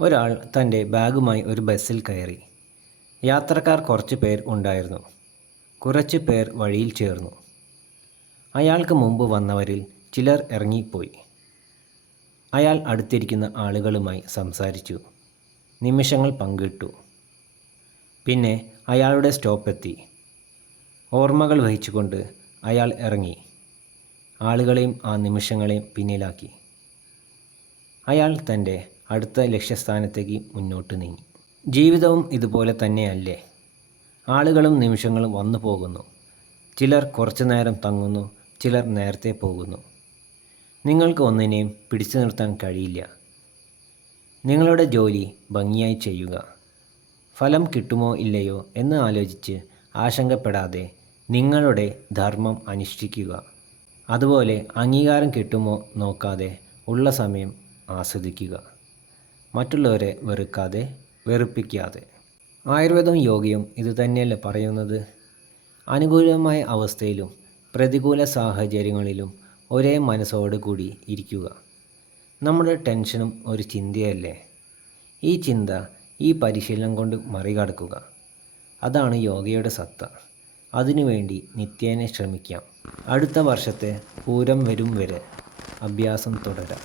ഒരാൾ തൻ്റെ ബാഗുമായി ഒരു ബസ്സിൽ കയറി. യാത്രക്കാർ കുറച്ച് പേർ ഉണ്ടായിരുന്നു. കുറച്ച് പേർ വഴിയിൽ ചേർന്നു. അയാൾക്ക് മുമ്പ് വന്നവരിൽ ചിലർ ഇറങ്ങിപ്പോയി. അയാൾ അടുത്തിരിക്കുന്ന ആളുകളുമായി സംസാരിച്ചു. നിമിഷങ്ങൾ പങ്കിട്ടു. പിന്നെ അയാളുടെ സ്റ്റോപ്പെത്തി. ഓർമ്മകൾ വഹിച്ചുകൊണ്ട് അയാൾ ഇറങ്ങി. ആളുകളെയും ആ നിമിഷങ്ങളെയും പിന്നിലാക്കി. അയാൾ തൻ്റെ അടുത്ത ലക്ഷ്യസ്ഥാനത്തേക്ക് മുന്നോട്ട് നീങ്ങി. ജീവിതവും ഇതുപോലെ തന്നെയല്ലേ? ആളുകളും നിമിഷങ്ങളും വന്നു പോകുന്നു. ചിലർ കുറച്ചു നേരം തങ്ങുന്നു, ചിലർ നേരത്തെ പോകുന്നു. നിങ്ങൾക്ക് ഒന്നിനെയും പിടിച്ചു നിർത്താൻ കഴിയില്ല. നിങ്ങളുടെ ജോലി ഭംഗിയായി ചെയ്യുക. ഫലം കിട്ടുമോ ഇല്ലയോ എന്ന് ആലോചിച്ച് ആശങ്കപ്പെടാതെ നിങ്ങളുടെ ധർമ്മം അനുഷ്ഠിക്കുക. അതുപോലെ അംഗീകാരം കിട്ടുമോ നോക്കാതെ ഉള്ള സമയം ആസ്വദിക്കുക. മറ്റുള്ളവരെ വെറുക്കാതെ, വെറുപ്പിക്കാതെ. ആയുർവേദവും യോഗയും ഇതുതന്നെയല്ലേ പറയുന്നത്? അനുകൂലമായ അവസ്ഥയിലും പ്രതികൂല സാഹചര്യങ്ങളിലും ഒരേ മനസ്സോടുകൂടി ഇരിക്കുക. നമ്മുടെ ടെൻഷനും ഒരു ചിന്തയല്ലേ? ഈ ചിന്ത ഈ പരിശീലനം കൊണ്ട് മറികടക്കുക. അതാണ് യോഗയുടെ സത്ത. അതിനുവേണ്ടി നിത്യേന ശ്രമിക്കാം. അടുത്ത വർഷത്തെ പൂരം വരും വരെ അഭ്യാസം തുടരാം.